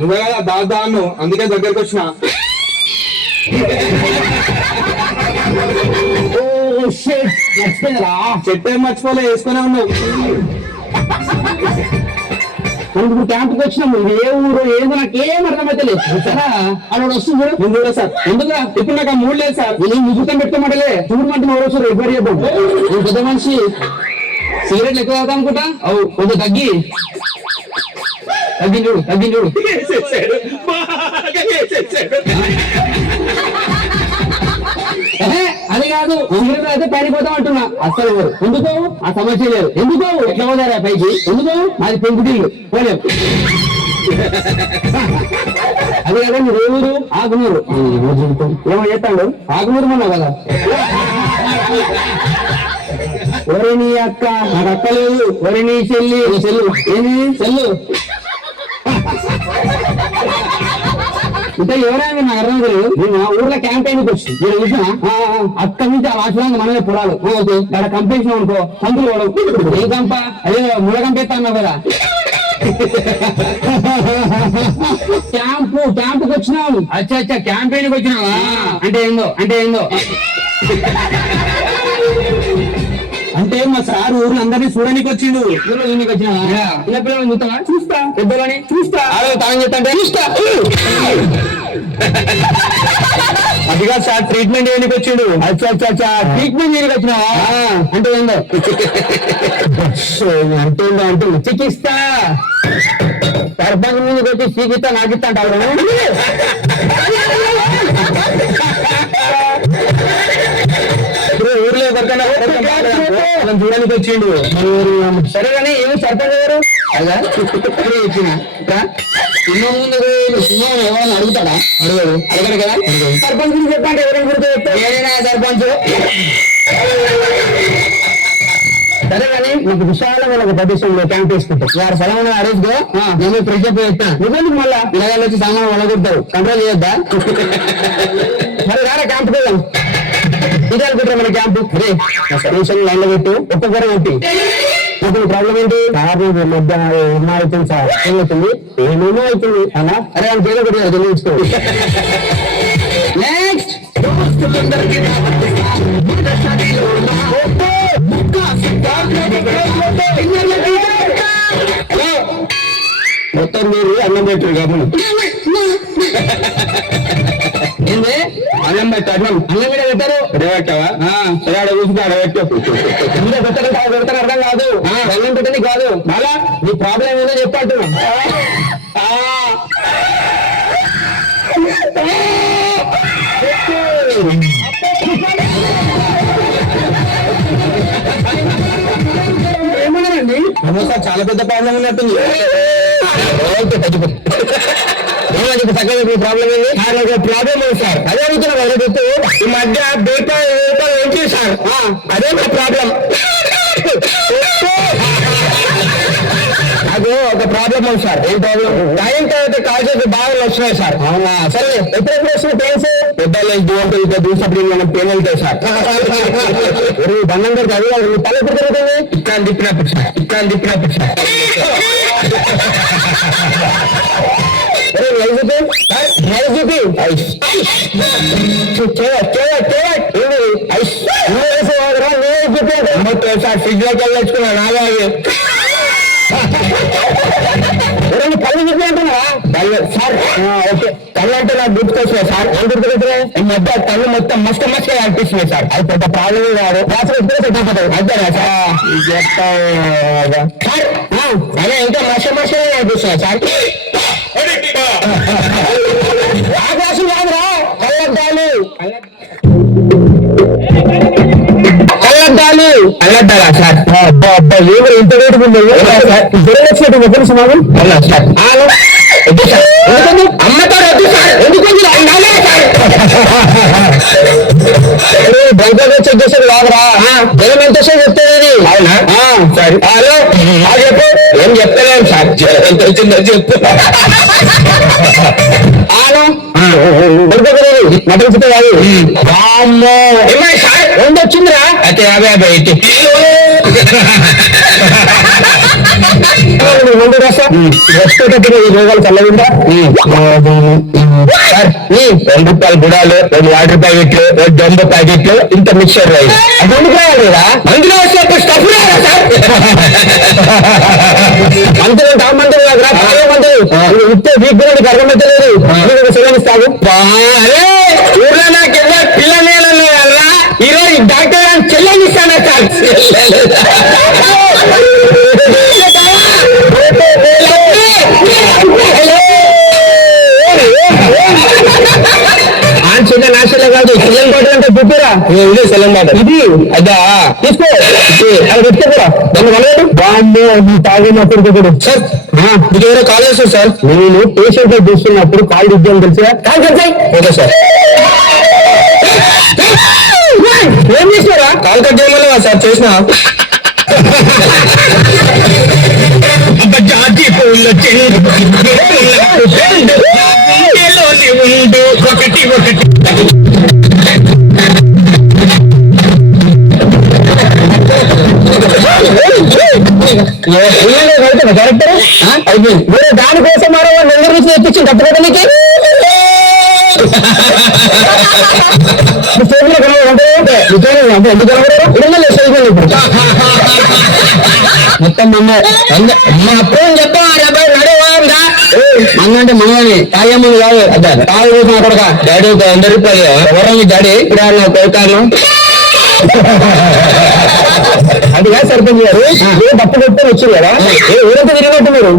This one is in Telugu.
నువ్వే కదా దా దా అన్ను అందుకే దగ్గరికి వచ్చిన. చెట్టు మర్చిపోలే వేసుకునే ఉన్నావు. ఇప్పుడు క్యాంప్కి వచ్చినాము. ఏ ఊరు ఏదో నాకు ఏం అర్థమైతే లేదు సరే అక్కడ వస్తుంది చూడు. ముందు కూడా సార్. ఎందుకురా? ఇప్పుడు నాకు ఆ మూడు లేదు సార్. నేను ముసుగుతం పెట్టుకోమంటలే. చూడమంటే ఎవరు రిపేర్ నేను పెద్ద మనిషి. సిగరెట్లు ఎక్కువ తాగుతా అనుకుంటా? అవు కొంచెం తగ్గి. తగ్గి చూడు తగ్గి చూడు. అది కాదు సిగరెట్ అయితే పైన పోతాం అంటున్నా. అస్సలు ఎవరు ఎందుకు? ఆ సమస్య లేదు. ఎందుకు? ఎట్లా పోతారా పైకి? ఎందుకు? మాది పెంకుటిల్లు. పోలేం. అది కదా మీరు ఏ ఊరు? ఆగునూరు ఏమో చేస్తాడు. ఆగునూరు మొన్న కదా. ఒరే నీ అక్క? నాకు అక్క లేదు. ఒరే నీ చెల్లి? చెల్లు. ఏమి చెల్లు. అంటే ఎవరైనా నాకు అర్థం తెలియదు నేను ఆ ఊర్లో క్యాంపెయిన్ వచ్చి. నేను చూసిన? అక్కడి నుంచి ఆ వాచడానికి మనమే ఓకే. ఇక్కడ కంపెనీ అనుకో. సంతులు పోవడం ఏ కంప అదే ముళ్ళ కంపెత్తా అన్నావు కదా. క్యాంపు క్యాంపుకి వచ్చినావు. అచ్చా అచ్చా. క్యాంపెయిన్కి వచ్చినావా అంటే ఏందో? అంటే ఏందో? సార్ ఊర్లో అందరినీ చూడడానికి వచ్చిండు ఊర్లో చూస్తావా? చూస్తా. పెద్దలని చూస్తా. అదే తాను చెప్తా చూస్తా. అది కాదు సార్ ట్రీట్మెంట్ చేయడానికి వచ్చిండు అచ్చా అచ్చా అచ్చా ట్రీట్మెంట్ చేయడానికి వచ్చినావా అంటే ఏందో? అంటే ఏందో అంటే చికిత్స గర్భం మీద వచ్చి చికిత్స నాకు ఇస్తా అంటారు వాళ్ళని చూడడానికి వచ్చిండు. సరే కానీ ఏమి సర్పంచ్ గారు. అదా? ఇచ్చిన సింహం ముందు పోయి సింహం ఎవరైనా అడుగుతాడా? అడగడు. అడగడు కదా? సర్పంచ్ గురించి చెప్పండి ఎవరైనా గుర్తు ఏదైనా సర్పంచ్. సరే కానీ నాకు విశాలమైన ఒక ప్రదేశంలో క్యాంప్ వేసుకుంటాం. వారు సలమైన అరేంజ్గా నేను ఫ్రెష్ అప్ చేస్తాను నువ్వెందుకు మళ్ళా? ఇలాగ వచ్చి సామాన్ వలగొడతావు కంట్రోల్ చేయొద్దా? మరి రారా క్యాంప్ పోదాం. ఇదే అనుకుంటారా మన క్యాంపు? రే సొల్యూషన్ లైన్లో పెట్టు. ఒక్కొక్కరు కొట్టి. అసలు ప్రాబ్లం ఏంటి? కారణం మధ్య ఏమో అవుతుంది సార్. ఏమవుతుంది ఏమేమో అవుతుంది అలా అరే అని పేరు తెలియచుకో నెక్స్ట్ మొత్తం మీరు అన్నం పెట్టారు గమనం ఏంది? అన్నం పెట్టు అన్నం మీద పెట్టారు? పెట్టావా? సరే ఆడ కూర్చుంటే ఆడ పెట్టు. ఇందులో పెట్టారు పెడతారు అర్థం కాదు. అన్నం పెట్టని కాదు. మళ్ళా నీ ప్రాబ్లం ఏదో సమోసా చాలా పెద్ద ప్రాబ్లం ఉన్నట్టుంది. ఓకే తగ్గిపోతుంది ఏమంటే తగ్గదు ప్రాబ్లం ఏంది నాకు ప్రాబ్లం ఉంది సార్. అదే అడుగుతున్నా కదా చెప్తూ ఈ మధ్య బీపా బీపా ఏంటి సార్. అదే నా ప్రాబ్లం నాకు ఒక ప్రాబ్లం ఉంది సార్. ఏం ప్రాబ్లం టైం తర్వాత కాల్చేసి బాగా వస్తున్నాయి సార్. అవునా? సరే ఎప్పుడెప్పుడు వస్తున్నాయి పెయిన్స్ పెద్దలు దూరం ఇంకా దూసినప్పుడు మనం పెయిన్ వెళ్తాయి సార్. దండం గారికి అది కాదు, తల ఎప్పుడు తిరుగుతుంది? ఇక్కడ తిప్పినప్పుడు సార్. ఇక్కడ తిప్పినప్పుడు సార్. అరే నైస్ చూపి నైస్ చూపి నాగా అవి ఎవరైనా కళ్ళు చూపి సార్ ఓకే కళ్ళు అంటే నాకు గుర్తుకొచ్చినాయి సార్ ఏం గుర్తుకొచ్చినాయి ఈ మధ్య కళ్ళు మొత్తం మస్తు మస్తు అనిపిస్తున్నాయి సార్ అది పెద్ద ప్రాబ్లం కాదు రాత్రి ఇప్పుడే సెట్ అంతేనా సార్ సార్ అదే ఇంకా మస మసే అనిపిస్తున్నాయి సార్ ఆకాశం కాదురా కళ్ళద్దాలు కళ్ళద్దాలు కళ్ళద్దాలా సార్ అబ్బా అబ్బా ఏమో ఇంత రేటు ఉంది జ్వరం వచ్చినట్టు. అవునా సార్? అమ్మతో వద్దు సార్ ఎందుకండి నాలుగే సార్ బ్యాంకాక్ చెక్ చేసేది కాదురా జ్వరం ఎంత వస్తుంది చెప్తుంది అవునా సరే హలో చెప్పు ఏం చెప్తలేను సార్ జ్వరం ఎంత వచ్చిందో చెప్పు మటన్ కాదు వామ్మో సార్ రెండు వచ్చిందిరా అయితే యాభై యాభై అయితే ముందు రాసా వచ్చేటప్పుడు ఈ రోగాలు చల్లవిందా సార్ రెండు రూపాయల గుడాలు రెండు వాటర్ ప్యాకెట్లు రెండు జంబో ప్యాకెట్లు ఇంత మిక్చర్ రైస్ అది ఎందుకు రాయాలి అందులో వచ్చే స్టఫ్ రాయాలా సార్ మంత్రులు తా మంత్రులు కాదు రా పాలే మంత్రులు ఇస్తే వీక్ అర్థమైతలేదు సెలవిస్తాడు ఊర్లో నాకు ఈరోజు డాక్టర్ చెల్లెలు చెల్లెనిస్తానా సార్. ఇది సెల్లం పాట ఇది? అదా. తీసుకో. ఇది, అది పెట్టుకో కూడా. దాన్ని కలగడు బాంబు నువ్వు తాగినప్పుడు కూడా సార్ మీకు ఎవరో కాల్ చేస్తారు సార్? నేను పేషెంట్ చూస్తున్నప్పుడు కాల్ ఇద్దాం తెలుసా? కాల్ చేస్తాయి ఓకే సార్. ఏం చేసినారా కాల్ కట్ చేయమని సార్? చేసిన. జాతి పూల ఉండు. ఒకటి ఒకటి. కరెక్ట్ అయిపోయింది. వేరే దానికోసం మరో నెల్లూరు నుంచి తెప్పించింది తప్పకుండా నీకు? చేతులు కనబడంటే ఎందుకు కనబడరు? ఇళ్ళలో చేయాలి ఇప్పుడు. మొత్తం మమ్మ మా అప్పుడు చెప్పా కాదు. అదే తాగు అక్కడ డాడీ ఒక వంద రూపాయలు ఎవరో మీ డాడీ? ఇప్పుడు కోరుతాను అది కాదు సరిపోయింది గారు ఏ తప్పు పెట్టుకొని వచ్చారు కదా. ఏ ఊరంతా తిరిగినట్టు మీరు